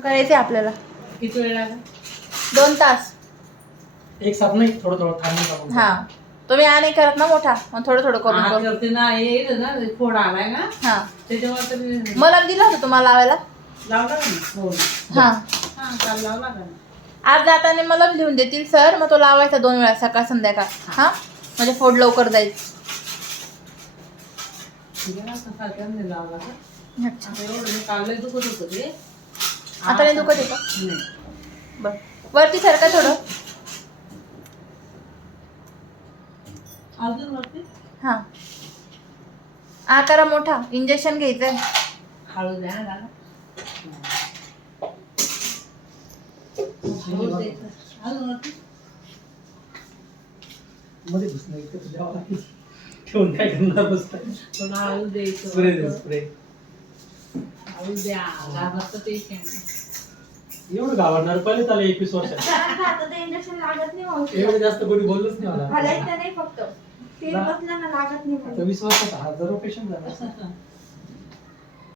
करायचे आपल्याला किती वेळ लागला? 2 तास. एक साथ नाही, थोडं थोडं थांबून. हा तुम्ही आ नाही करत ना मोठा, मग थोडं थोडं करून हात करून. करते ना, येईल ना फोड आलाय ना हा त्याच्यावर तर मला दिला होता तुम्हाला लावायला. लावला ना फोड. हा हा काल लावला का? आज जाताना मला लिहून देतील सर, मग तो लावायचा 2 वेळा, सकाळ संध्याकाळ. हा म्हणजे फोड लवकर जाईल. गेला सकाळ त्यांनी लावला का? अच्छा आता एवढं मी काल लय दुखत होतं ते. आता नाही दुखत आहे का? नाही. बर वरती सरका थोडं. अजून वरती हा आकारा मोठा, इंजेक्शन घ्यायचंय. हळू द्या ना दादा. हळू द्यायचं. अजून वरती मध्ये घुसणं इतकं द्यावं लागेल. ठेवून काय करणार बसताय. पण हळू द्यायचं. स्प्रे दे स्प्रे. हळू द्या. घाबरतं ते काय. एवढं घाबरणार पहिले चालेल 21 वर्षात. आता ते इंजेक्शन लागत नाही मावशी. एवढं जास्त कोणी बोललंच नाही मला. हलायचं नाही फक्त. ते बसलं ना लागत नाही. आता 20 वर्षात 1000 पेशंट झाला.